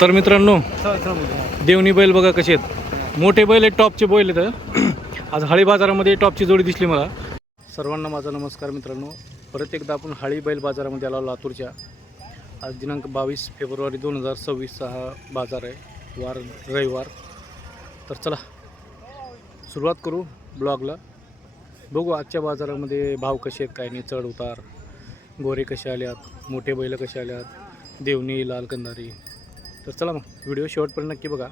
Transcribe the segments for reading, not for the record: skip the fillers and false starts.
तर मित्रांनो देवणी बैल बघा कसे आहेत, मोठे बैल आहेत, टॉपचे बैल आहेत. आज हाळी बाजारामध्ये टॉपची जोडी दिसली मला. सर्वांना माझा नमस्कार मित्रांनो. परत एकदा आपण हाळी बैल बाजारामध्ये आलो लातूरच्या. आज दिनांक 22 फेब्रुवारी 2026 हा बाजार आहे, वार रविवार. तर चला सुरुवात करू ब्लॉगला. बघू आजच्या बाजारामध्ये भाव कसे आहेत, काय नाही, चढ उतार, गोरे कसे आल्यात, मोठे बैल कसे आल्यात, देवणी लाल कंदारी. तर चला मग व्हिडिओ शेवटपर्यंत नक्की बघा.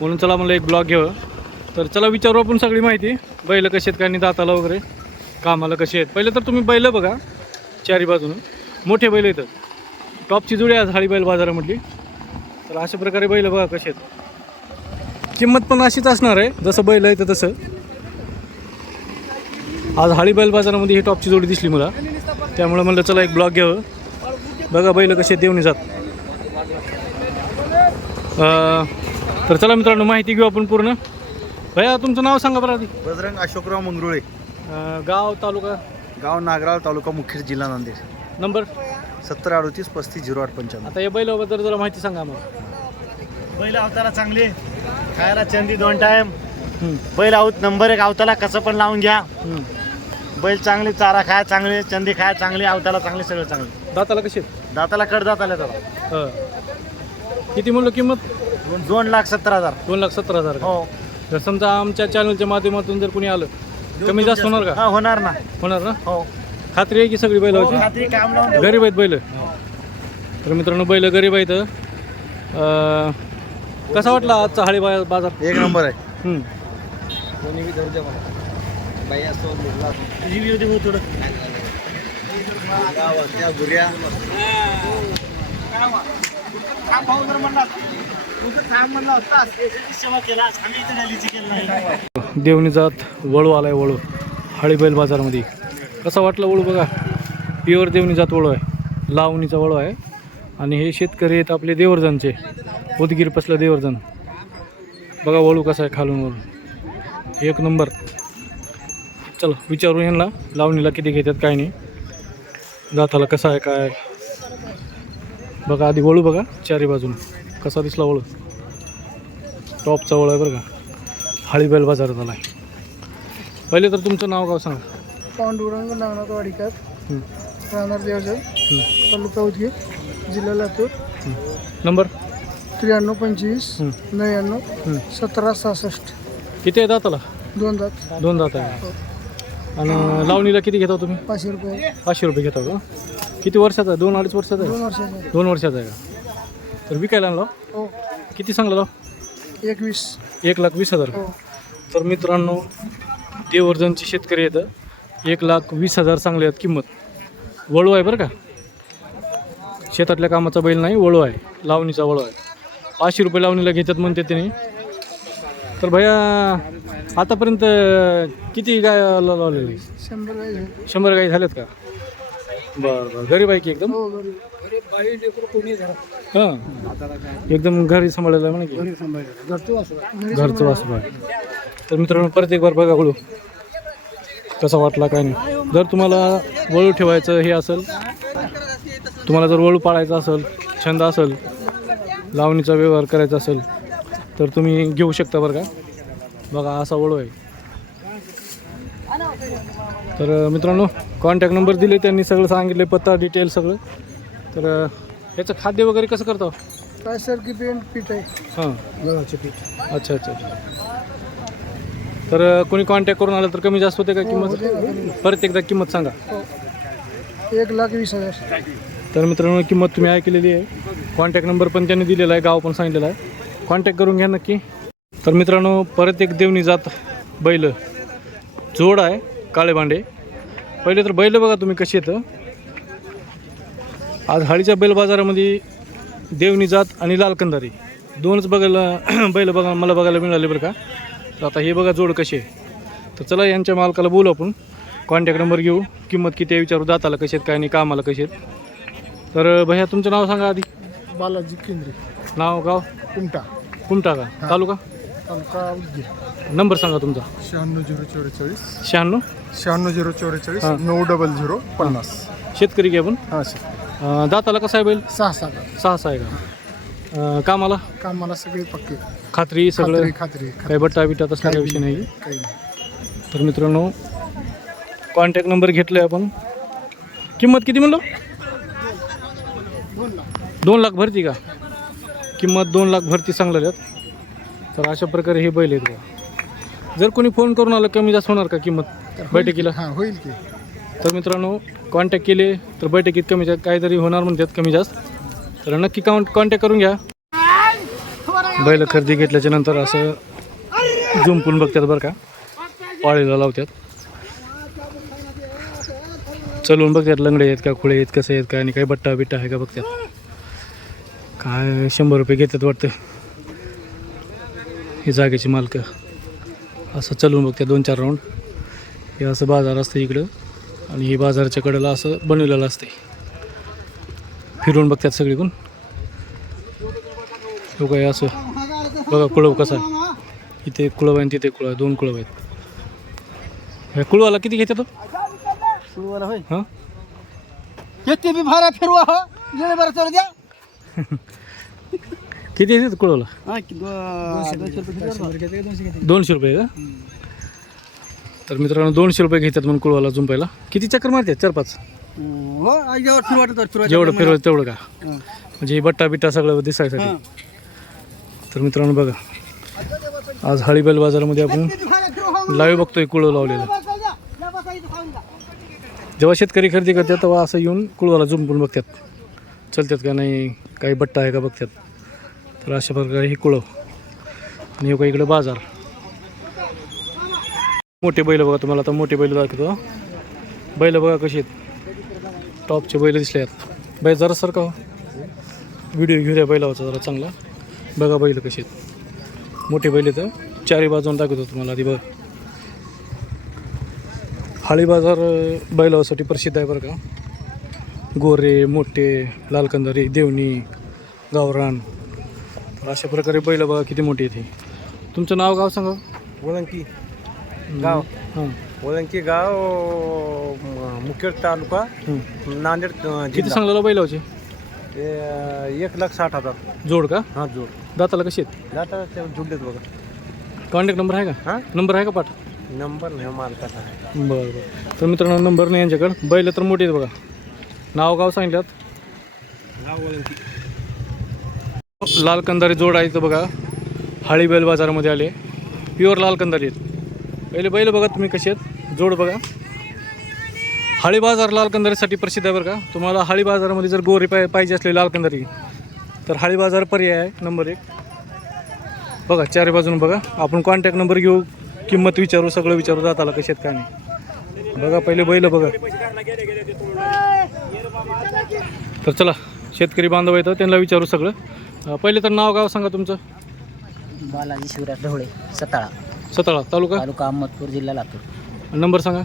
म्हणून चला मला एक ब्लॉग घ्यावं. तर चला विचारू आपण सगळी माहिती, बैल कसे आहेत, काय नाही, दाताला वगैरे, कामाला कसे आहेत. पहिले तर तुम्ही बैल बघा, चारी बाजूनं मोठे बैल येतात. टॉपची जुडी आज हाळी बैल बाजारामधली. तर अशा प्रकारे बैल बघा कसे आहेत. किंमत पण अशीच असणार आहे, जसं बैल आहे तसं. आज हाळी बैल बाजारामध्ये ही टॉपची जोडी दिसली मला, त्यामुळे म्हणलं चला एक ब्लॉग घ्यावं. बघा बैल कसे देवणी जात. तर चला मित्रांनो माहिती घेऊ आपण पूर्ण. भैया तुमचं नाव सांगा बरं आधी. बजरंग अशोकराव मंगरुळे. गाव तालुका. गाव नागराव, तालुका मुखेड, जिल्हा नांदेड. नंबर 7038350895. आता या बैलाबद्दल जरा माहिती सांगा मग. बैल अवताला चांगले, खायला चंदी 2 टाइम. बैल आऊत नंबर 1 अवताला कसं पण लावून घ्या. बैल चांगले, चारा खाय चांगले, चंदी खाय चांगली, अवताला चांगले, सगळं चांगले. दाताला कसे आहेत? दाताला कड दाताला त्याला किती म्हणलं किंमत? 2,70,000. 2,70,000. हो. जर समजा आमच्या चॅनलच्या माध्यमातून जर कोणी आलं, कमी जास्त होणार का? हा होणार ना. होणार ना. हो. खात्री आहे की सगळी बैल होती? खात्री काम लावून गरीब आहेत बैल. तर मित्रांनो बैल गरीब आहेत. कसा वाटला आजचा हाळी बाजार? एक नंबर आहे. रिव्ह्यू देऊ थोडं. गुर्या देवणी जात वळू आलाय. वळू हाळी बैल बाजारमध्ये कसा वाटला वळू? बघा प्युअर देवणी जात वळू आहे, लावणीचा वळू आहे. आणि हे शेतकरी आहेत आपले देवर्जनचे, उदगीर पसला देवर्जन. बघा वळू कसा आहे खालून वळू, एक नंबर. चला विचारू यांना लावणीला किती घेतात, काय नाही, दाताला कसा आहे काय. बघा आधी वळू बघा चारी बाजून कसा दिसला वळू. टॉपचा वळू आहे बरं का. हाळी बैल बाजारात आला आहे. पहिले तर तुमचं नाव गाव सांगा. पांडुरंग नागनाथ वाडीकर, राहणार देवजन, तालुका उदगीर, जिल्हा लातूर. नंबर 9325 99 1766. किती आहे दाताला? 2 दात. 2 दात आहे. आणि लावणीला किती घेता तुम्ही? 500 रुपये. 500 रुपये घेता का? किती वर्षाचा आहे? 2-2.5 वर्षाचा 2 आहे? वर्षाचा. 2 वर्षाचा आहे का? तर विकायला आणला हो. किती सांगला लाव? 21. 1,20,000. हो. तर मित्रांनो देवर्जनचे शेतकरी येतं, 1,20,000 चांगले आहेत किंमत. वळू आहे बरं का, शेतातल्या कामाचा बैल नाही, वळू आहे, लावणीचा वळू आहे. 500 रुपये लावणीला घेतात म्हणते त्याने. तर भैया आतापर्यंत किती गाय लावलेली? 100 गाई. 100 गाई झाल्यात का? बरं बरं. गरीब आहे की एकदम? हो गरीब. हां एकदम घरी सांभाळायला म्हणा की घरचं वासरू आहे. तर मित्रांनो परत एक बार बघा वळू कसा वाटला काय नाही. जर तुम्हाला वळू ठेवायचं हे असेल, तुम्हाला जर वळू पाळायचा असेल, छंद असेल, लावणीचा व्यवहार करायचा असेल, तर तुम्ही घेऊ शकता बरं का. बघा असा वळू आहे. तर मित्रांनो कॉन्टॅक्ट नंबर दिले त्यांनी, सगळं सांगितले, पत्ता डिटेल सगळं. तर याचं खाद्य वगैरे कसं करतो? काय सर की पीठ आहे. हां गव्हाचे पीठ. अच्छा अच्छा अच्छा. तर कोणी कॉन्टॅक्ट करून आलं तर कमी जास्त होते का किंमत? परत एकदा किंमत सांगा. 1,20,000. तर मित्रांनो किंमत तुम्ही ऐकलेली आहे. कॉन्टॅक्ट नंबर पण त्यांनी दिलेला आहे, गाव पण सांगितलेलं आहे, कॉन्टॅक्ट करून घ्या नक्की. तर मित्रांनो परत एक देवणी जात बैल जोड आहे, काळे भांडे. पहिले तर बैल बघा तुम्ही कशी येतं. आज हाळीच्या बैल बाजारामध्ये देवणी जात आणि लाल कंदारी 2च बघायला बैल बघा मला बघायला मिळाले बरं का. तर आता हे बघा जोड कशी आहे. तर चला यांच्या मालकाला बोलू आपण, कॉन्टॅक्ट नंबर घेऊ, किंमत किती आहे विचारू, दाताला कशी आहेत काय नाही, कामाला कशी आहेत. तर भैया तुमचं नाव सांगा आधी. बालाजी केंद्रे. नाव गाव? कुमटा. कुमटा का? तालुका? तालुका उदगीर. नंबर सांगा तुमचा. 96 044 96 96 044 900 50. शेतकरी घ्या पण. हां सर. दाताला कसा आहे बैल? 6-7 6 आहे का? कामाला कामाला सगळे पक्के. खात्री सगळं? खात्री काही बट्टा बिट्टा तसला काही विषय नाही. काही नाही. तर मित्रांनो कॉन्टॅक्ट नंबर घेतला आहे आपण. किंमत किती म्हणलो? 2 लाख भरती का? किंमत 2 लाख भरती सांगलेल्या आहेत. तर अशा प्रकारे हे बैल आहेत बघा. जर कोणी फोन करून आलं कमी जास्त होणार का किंमत बैठकीला? हां होईल की. तर मित्रांनो कॉन्टॅक्ट केले तर बैठकीत कमी जास्त काहीतरी होणार म्हणतात कमी जास्त. तर नक्की कॉन्टॅक्ट करून घ्या. बैल खरेदी घेतल्याच्या नंतर असं जुंपून बघतात बरं का, पाळीला लावतात, चलवून बघतात लंगडे आहेत का, खुळे आहेत, कसं आहेत काय, आणि काही बट्टा बिट्टा आहे का बघतात. काय 100 रुपये घेतात वाटतं हे जागेचे मालक. असं चलवून बघतात 2-4 राऊंड. हे असं बाजार असतं इकडं आणि हे बाजाराच्या कडेला असं बनवलेलं असते. फिरून बघतात सगळीकडून. हो काय असं बघा कुळव कसा आहे. इथे एक कुळव आहे आणि तिथे कुळव आहे, 2 कुळव आहेत. ह्या कुळवाला किती घेते तो? सुरुवाला होय. हां किती बी भारा फिरवा हो जेणे बरं चालू द्या. किती येते कुळवला? 200 रुपये का? तर मित्रांनो 200 रुपये घेतात म्हणून कुळवाला जुंपायला. किती चक्कर मारतात? 4-5? हो जेवढं फिरवाटं जेवढं फिरवलं तेवढं का? म्हणजे बट्टा बिट्टा सगळं दिसायसाठी. तर मित्रांनो बघा आज हळी बैल बाजारामध्ये आपण लाईव्ह बघतोय कुळव लावलेलं. जेव्हा शेतकरी खरेदी करतात तेव्हा असं येऊन कुळवाला जुंपून बघतात चलतात का नाही, काही बट्टा आहे का बघतात. तर अशा प्रकारे ही कुळव. आणि हे इकडे बाजार. मोठे बैल बघा तुम्हाला आता मोठे बैल दाखवतो. बैल बघा कशी आहेत, टॉपचे बैल दिसले आहेत. बैल जरा सारखा व्हिडिओ घेऊ द्या बैलाचा जरा चांगला. बघा बैल कशी आहेत, मोठे बैल तर 4 बाजून दाखवतो तुम्हाला. आधी बघा हाळी बाजार बैलासाठी प्रसिद्ध आहे बरं का. गोरे, मोठे, लालकंदारी, देवणी, गावरान. तर अशा प्रकारे बैल बघा किती मोठी येते. तुमचं नाव गाव सांगा. ओळंकी गाव. हां ओळंकी गाव मुखेड तालुका नांदेड किती सांगलेलं बैलाचे? 1,60,000 जोड का? हां जोड. दाताला कशी आहेत? दाता जुडलेत बघा. कॉन्टॅक्ट नंबर आहे का? हां नंबर आहे का पाठ? नंबर नाही मालकाचा आहे. बरं बरं. तर मित्रांनो नंबर नाही यांच्याकडं. बैल तर मोठी आहेत बघा. नाव गाव सांगितल्यात. गाव ओळंकी. लाल कंदारी जोड आहे तर बघा. हाळी बैल बाजारामध्ये आले. प्युअर लाल कंदारी आहेत. पहिले बैल बघा तुम्ही कसे आहेत, जोड बघा. हाळी बाजार लाल कंदारीसाठी प्रसिद्ध आहे बरं का. तुम्हाला हाळी बाजारामध्ये जर गोरी पाहिजे असले लाल कंदारी तर हाळी बाजार पर्याय आहे नंबर 1. बघा 4 बाजून बघा. आपण कॉन्टॅक्ट नंबर घेऊ, किंमत विचारू, सगळं विचारू दाताला कसे आहेत काय नाही. बघा पहिले बैल बघा. तर चला शेतकरी बांधव येतं त्यांना विचारू सगळं. पहिले तर नाव गाव सांगा तुमचं. बालाजी शिवराज ढवळे, सताळा सताळा तालुका अहमदपूर, जिल्हा लातूर. नंबर सांगा.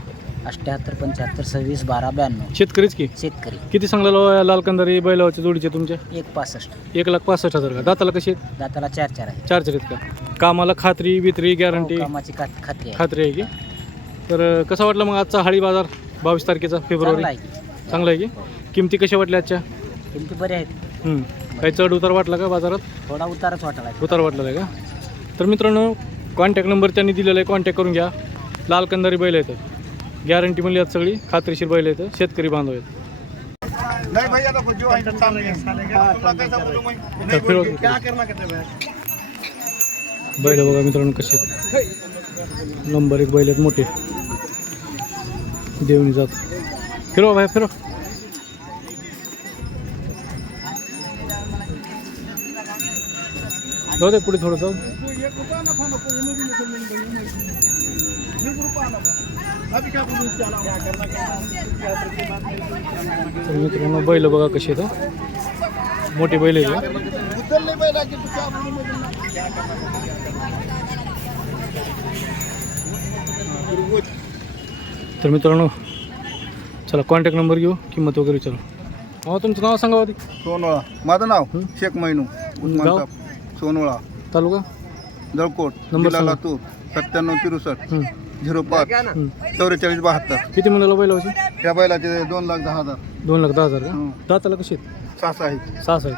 78 75 26 12 92. शेतकरीच की. शेतकरी. किती सांगलेलं लाल कंदारी बैलाचे जोडीचे तुमच्या? 165. 1,65,000 का? दाताला कशी आहेत? दाताला 4 आहे. 4 आहेत का? कामाला खात्री बित्री गॅरंटी कामाची खात्री आहे. खात्री आहे की? तर कसा वाटला मग आजचा हाळी बाजार 22 तारखेचा फेब्रुवारी? चांगला आहे की? चांगला आहे की? किमती कशा वाटल्या आजच्या? किमती बरे आहेत. काही चढ उतार वाटला का बाजारात? थोडा उतारच वाटला. उतार वाटला आहे का? तर मित्रांनो कॉन्टॅक्ट नंबर त्यांनी दिलेला आहे, कॉन्टॅक्ट करून घ्या. लाल कंदारी बैल आहेत, गॅरंटी म्हणली आहेत सगळी, खात्रीशीर बैल आहेत, शेतकरी बांधव आहेत. बैल बघा मित्रांनो कसे आहेत. नंबर 1 बैल आहेत मोठे, देवणी जात. फिरवा बाहेर फिरवा. जाऊ दे पुढे थोडं जाऊ. तर मित्रांनो बैल बघा कशी आहेत, मोठी बैल आहेत. तर मित्रांनो चला कॉन्टॅक्ट नंबर घेऊ, किंमत वगैरे विचारू. हो तुमचं नाव सांगा आधी. सोनोळा. माझं नाव शेख मैनू उस्मान गाव? साहेब. सोनोळा तालुका जळकोट, नंबर जिल्हा सांगा. लातूर. 97 63 05 हं. 44 72. किती म्हणाला बैलाचे? त्या बैलाचे 2,10,000. 2,10,000 का हं. दाताला कशी आहेत? सासा आहे 6 आहेत.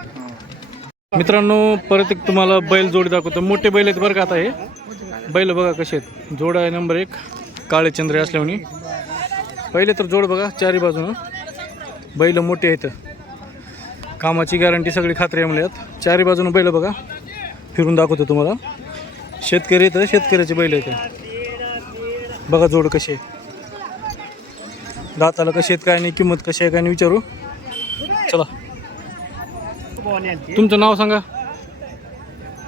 मित्रांनो परत एक तुम्हाला बैल जोडी दाखवतो. मोठे बैल आहेत बरं का. आता हे बैल बघा कसे आहेत. जोड आहे नंबर 1 काळे चंद्रे असल्याने. पहिले तर जोड बघा चारी बाजूनं बैल मोठे आहेत. कामाची गॅरंटी सगळी खात्री आहे म्हणल्यात. चारी बाजूनं बैल बघा फिरून दाखवतो तुम्हाला. शेतकरी येतं शेतकऱ्याचे बैल आहेत बघा. जोड कसे दाताला कसे आहेत काय नाही किंमत कशी आहे काय नाही विचारू. चला तुमचं नाव सांगा.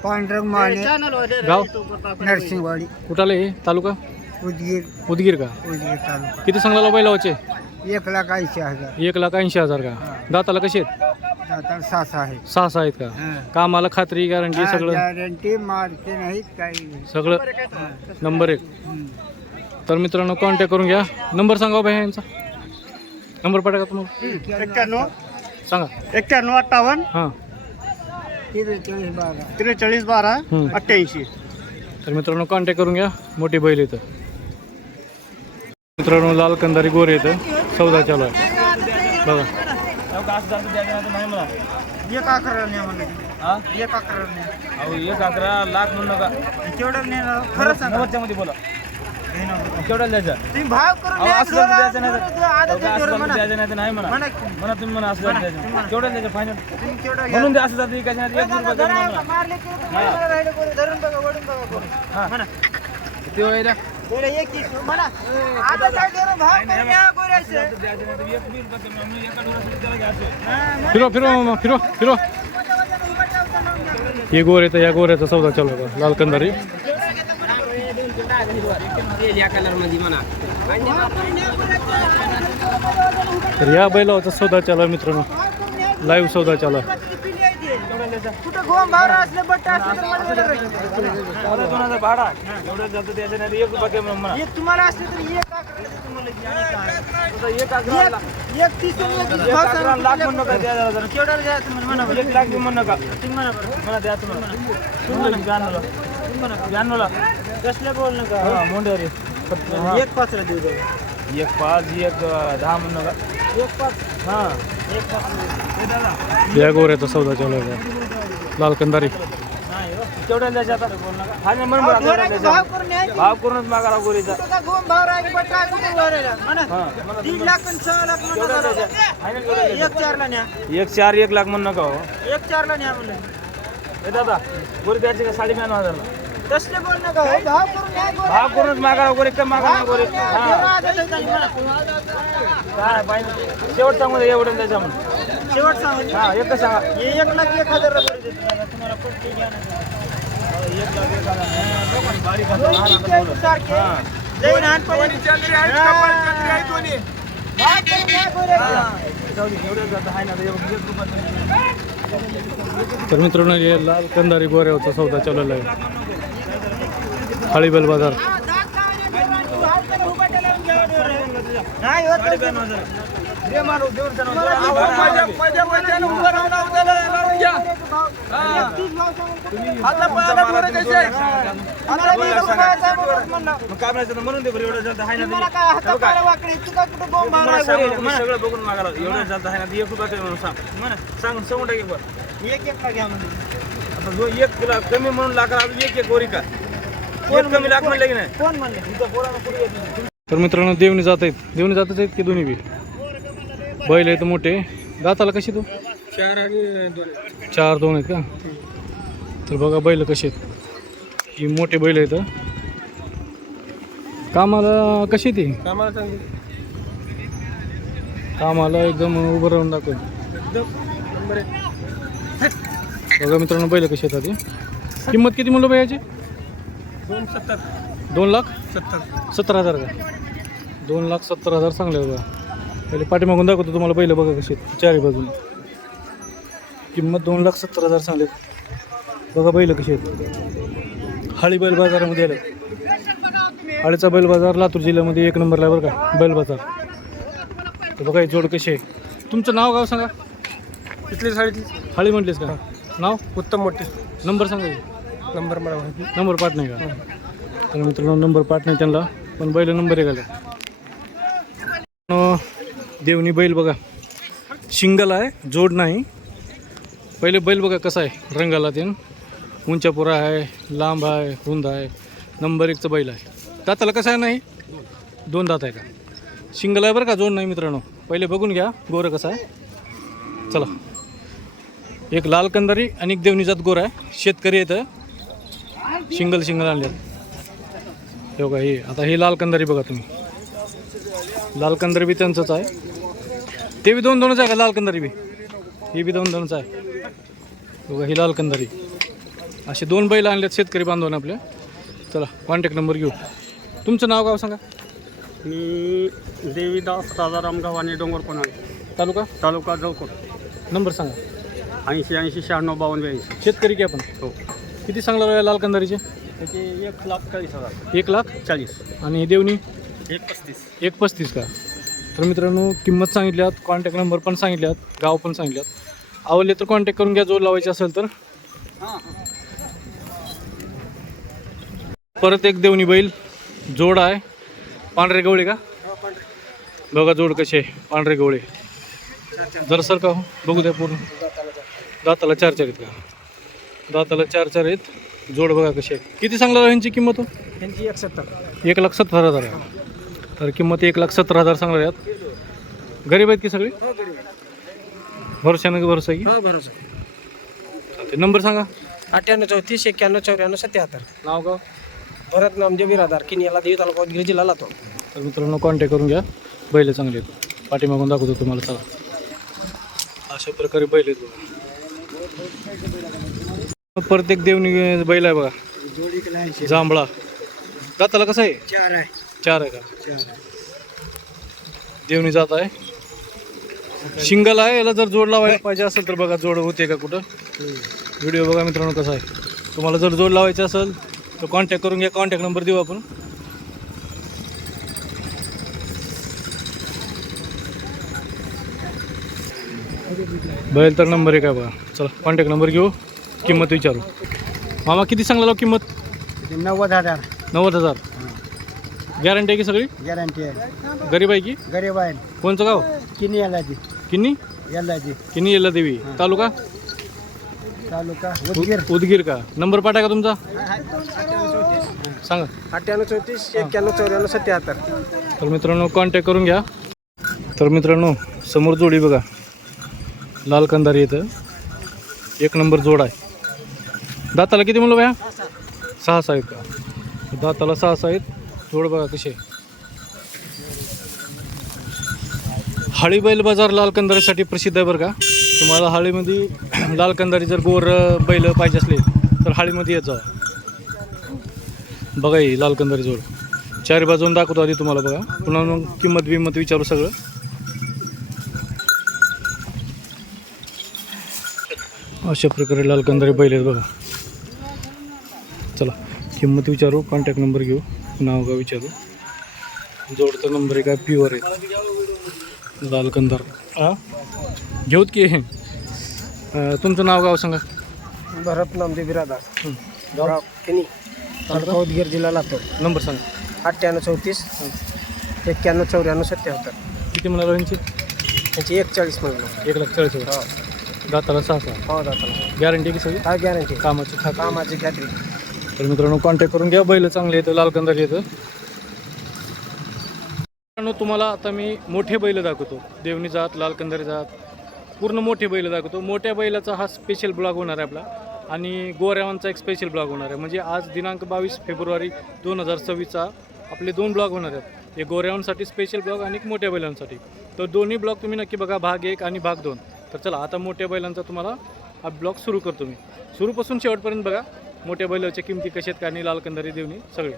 पांढरंग माने गाव नरसिंहवाडी कुठाले हे तालुका उदगीर उदगीर का. उदगीर तालुका. किती सांगायला बैलावाचे? 1,80,000. 1,80,000 का. दाताला कसे आहेत? आता सासा आहे 6 आहेत का. कामाला खात्री गॅरंटी सगळं गॅरंटी मारते नाहीत काही नाही. सगळं नंबर 1. तर मित्रांनो कॉन्टॅक्ट करून घ्या. नंबर सांगा भाई यांचा. नंबर पडा का तुम्हाला 91 सांगा. 91 हां 43 12 88. तर मित्रांनो कॉन्टॅक्ट करून घ्या. मोठी बैल येतं. मित्रांनो लाल कंदारी गोरे येतं. सौदा चालू आहे बघा. एक अकरा नाही म्हणलं. एक अकरा नाही. 1,11,00,000 म्हणू नका. तेवढं नाही ना. खरं सांगा. मध्ये बोला केवढा द्यायचा? तुम्ही भाव करून द्या. असलं तर द्यायचं नाही थोडं आधा द्या, म्हणा. द्यायचं नाही तर नाही म्हणा. म्हणा. म्हणा तुम्ही म्हणा असलं द्यायचं. केवढा द्यायचं फायनल तुम्ही केवढं घ्या. म्हणून द्या. असं जातं विकायचं नाही. 1 रुपया कमी म्हणा. मारले की तुम्हाला राहिलं कोणी. धरून बघा, वडून बघा कोणी. म्हणा. ते व्हायला तेवढं एक एक म्हणा. आधा द्या, जरा भाव करून द्या, गोऱ्याचे. फिरो फिरो मामा फिरो फिरो. हे गोर येतं. या गोऱ्याचा सौदा चालू आहे बघा. लाल कंदारी. तर या बैलाचा सौदा चालू आहे मित्रांनो. लाईव्ह सौदा चालू आहे. कुठं गोम भाव असले बट्ट असले तर मला वेगळं राहील. 2,000 भाडा एवढं जातं द्यायचं नाही. 1 रुपया कमी म्हणा. एक तुम्हाला असले तर एक अकराला देतो मला की आणि काय. 1,11,00,000 एक 30 आणि एक 20 भाव सांगा. लाख म्हणू नका. द्या जरा. केवढ्याला द्यायचं म्हणा बरं. 1 लाख बी म्हणू नका. तुम्ही म्हणा बरं. म्हणा द्या तुम्हाला. 92 कसले बोल नका. हा मोंडेवारी. एक 5ला देऊ द्या. 1,5 1,10 म्हणू नका. 1 5 हां 1 5. या गोऱ्याचा सौदा चालू आहे बघा. लाल कंदारी. केवढ्या द्यायचं आता बोल नका. फायनल म्हणून बघा केवढ्या भाव द्यायचं. करून न्यायचे. भाव करूनच मागा गोरीचा. कुठं का गोम भाव राहिले बट्ट आहे कुठं भाव राहिला. म्हणा. हां 3 लाख आणि 6 लाख म्हणा केवढ्या जरा. द्यायचं? फायनल केवढ्या द्यायचं? 1 4ला न्या. 1,4 1 लाख म्हणू नका हो. 1 4ला न्या म्हणलं. हे दादा गोरी द्यायची का 92,000ला. तसले बोल नका. हो, भाव करून न्या गोऱ्या. भाव करूनच मागा गोरी कमी मागा नाही गोरी. जेवढा हां आधा द्यायचा आणि म्हणा. काय पाहिजे शेवट सांगू दे एवढं द्यायचं म्हणून. शेवट सांगा. हां एकच सांगा. हे 1,01,000 रुपये देतो तुम्हाला कुठे घ्या ना. सारखे जय लहानपणी चंद्री आहेत. तर मित्रांनो हे लाल कंदारी गोऱ्याचा सौदा चालू आहे. हाळीबेल बाजार. नाही होत. म्हणून दे बरं एवढं जातं आहे ना. मला काय हातापायला वाकडे तू का कुठं गोम भाव तुम्हाला राहिले. सांगू, तुम्ही सगळं बघून मागायला एवढं जातं आहे ना. 1 रुपया कमी म्हणून सांग. म्हणा सांग सांगून टाक एक बरं. 1 ला घ्या म्हणजे. आता जो 1 किलो कमी म्हणून लाख अजून 1 गोरी का. 1 कमी लाख म्हणलं की नाही. कोण म्हणले. इथं पोरानं पुढे येत नाही. तर मित्रांनो देवणी जात आहेत. देवणी जातच आहेत की दोन्ही बी बैल आहेत मोठे. दाताला कशी तू 4 आणि 2. 4 2 आहेत का. तर बघा बैल कसे आहेत. ही मोठे बैल आहेत. कामाला कशी ती कामाला चांगली. कामाला एकदम उभं राहून दाखव. नंबर 1. बघा मित्रांनो बैल कशी आहेत आधी. किंमत किती म्हणलं बैलाची? 270. 2,70,000 का. 2,70,000 चांगले बघा. पहिले पाठीमागून दाखवतो तुम्हाला बैल बघा कशी आहेत चारी बाजून. किंमत 2,70,000 चांगले. बघा बैल कशी आहेत. हाळी बैल बाजारामध्ये आले. हाळीचा बैल बाजार लातूर जिल्ह्यामध्ये 1 नंबरला आहे बरं का बैल बाजार. तर बघा हे जोड कसे आहे. तुमचं नाव गाव सांगा. इथली साडी हाळी म्हटलीस का. नाव उत्तम मोठे. नंबर सांगा. नंबर मला माहिती. नंबर पाठ नाही का. तर मित्रांनो नंबर पाठ नाही त्यांना पण बैल नंबर 1 आले. देवणी बैल बघा शिंगल आहे, जोड नाही. पहिले बैल बघा कसा आहे, रंगाला ते उंचापुरा आहे, लांब आहे, रुंद आहे. नंबर 1चं बैल आहे. दाताला कसं आहे नाही, 2 दात आहे का. शिंगल आहे बरं का, जोड नाही मित्रांनो. पहिले बघून घ्या गोरं कसं आहे. चला, एक लाल कंदारी आणि एक देवणी जात गोरा आहे. शेतकरी येतं, शिंगल आणल्यात. हे बघा, हे आता हे लाल कंदारी बघा तुम्ही. लाल कंदारी बी त्यांचंच आहे. ते बी 2-2च आहे का लाल कंदारी बी. हे बी 2-2च आहे बघा. ही लाल कंदारी. असे 2 बैल आणल्यात शेतकरी बांधवांना आपल्या. चला कॉन्टॅक्ट नंबर घेऊ. तुमचं नाव गाव सांगा. मी देवीदास राजाराम गव्हाणे डोंगरपणा तालुका जळकोट. नंबर सांगा. 80 96 52 82. शेतकरी की आपण. हो. किती सांगला या लाल कंदारीचे. त्याचे 1,40,000. 1,40,000 आणि देवणी 1,35. 1,35 का. तर मित्रांनो किंमत सांगितल्यात, कॉन्टॅक्ट नंबर पण सांगितल्यात, गाव पण सांगितल्यात. आवडले तर कॉन्टॅक्ट करून घ्या. जोड लावायचे असेल तर. परत एक देवणी बैल जोड आहे. पांढरे गवळे का बघा, जोड कसे आहे, पांढरे गवळे. जर सर का हो बघू द्या पूर्ण. दाताला 4-4 आहेत का. दाताला 4-4 आहेत. जोड बघा कशी आहे. किती सांगला यांची किंमत हो. त्यांची 1,70. 1,70,000 आहे. तर किंमत 1,70,000 सांगणार आहेत. गरीब आहेत की सगळे. भरोशानं भरोसा की. भरोसा. ते नंबर सांगा. 98 34 91 94 77. नाव गाव. भरत नामदेव बिरादार किनियाला देवी तालुका उदगीर जिल्हा लातूर. तर मित्रांनो कॉन्टॅक्ट करून घ्या. बैल चांगले आहेत. पाठीमागून दाखवतो तुम्हाला. चला, अशा प्रकारे बैल आहेत बघा. परत एक देवणी बैल आहे बघा, जांभळा. दाताला कसं आहे. 4 आहे का. देवणी जात आहे. शिंगल आहे. याला जर जोड लावायला पाहिजे असेल तर बघा जोड होते का कुठं. व्हिडिओ बघा मित्रांनो कसा आहे. तुम्हाला जर जोड लावायचं असेल तर कॉन्टॅक्ट करून घ्या. कॉन्टॅक्ट नंबर देऊ आपण. बैल तर नंबर 1 आहे बघा. चला कॉन्टॅक्ट नंबर घेऊ, किंमत विचारू. मामा किती सांगला किंमत. 90,000. 90,000. गॅरंटी आहे की सगळी. गॅरंटी आहे. गरीब आहे की. गरीब आहे. कोणचं गाव. किनियाला किन्नी. किन्नी येल्ला देवी. तालुका उदगीर. उदगीर का. नंबर पाठ आहे का तुमचा सांगा. 98 34 91 94 77. तर मित्रांनो कॉन्टॅक्ट करून घ्या. तर मित्रांनो समोर जोडी बघा, लाल कंदारी येतं. 1 नंबर जोड आहे. दाताला किती म्हणलो भया. 6 आहेत का. दाताला 6 आहेत. जोड बघा कसे. हाळी बैल बाजार लाल कंदारीसाठी प्रसिद्ध आहे बरं का. तुम्हाला हाळीमध्ये लाल कंदारी जर गोर बैल पाहिजे असले तर हाळीमध्ये येत जा. बघा ही लाल कंदारी जोड. 4 बाजून दाखवतो आधी तुम्हाला बघा. पुन्हा मग किंमत विचारू सगळं. अशा प्रकारे लाल कंदारी बैल आहेत बघा. चला किंमत विचारू, कॉन्टॅक्ट नंबर घेऊ, नाव गाव विचारू. जोडचा नंबर आहे काय प्युअर आहे लाल कंदार. घेऊत की. तुमचं नाव गाव सांगा. भरत नामदेव बिरादार गाव किनी तालुका उदगीर जिल्हा लातूर. नंबर सांगा. 98 34 91 94 77. किती म्हणाला यांची. त्यांची 1,40 म्हणून. 1,40,000. दाताला 6. हो दाताला. गॅरंटी की सगळी. काय गॅरंटी. कामाची कामाची खात्री. तर मित्रांनो कॉन्टॅक्ट करून घ्या. बैल चांगले येतं, लाल कंदारी येतं. मित्रांनो तुम्हाला आता मी मोठे बैल दाखवतो. देवणी जात, लाल कंदारी जात, पूर्ण मोठे बैल दाखवतो. मोठ्या बैलाचा हा स्पेशल ब्लॉग होणार आहे आपला. आणि गोऱ्यावांचा एक स्पेशल ब्लॉग होणार आहे. म्हणजे आज दिनांक 22 फेब्रुवारी 2026 आपले 2 ब्लॉग होणार आहेत. एक गोऱ्यावांसाठी स्पेशल ब्लॉग आणि एक मोठ्या बैलांसाठी. तर दोन्ही ब्लॉग तुम्ही नक्की बघा, भाग 1 आणि भाग 2. तर चला आता मोठ्या बैलांचा तुम्हाला हा ब्लॉग सुरू करतो मी. सुरूपासून शेवटपर्यंत बघा. मोठ्या बैलाच्या किमती कशा आहेत का आणि लाल कंदारी देवणी सगळे.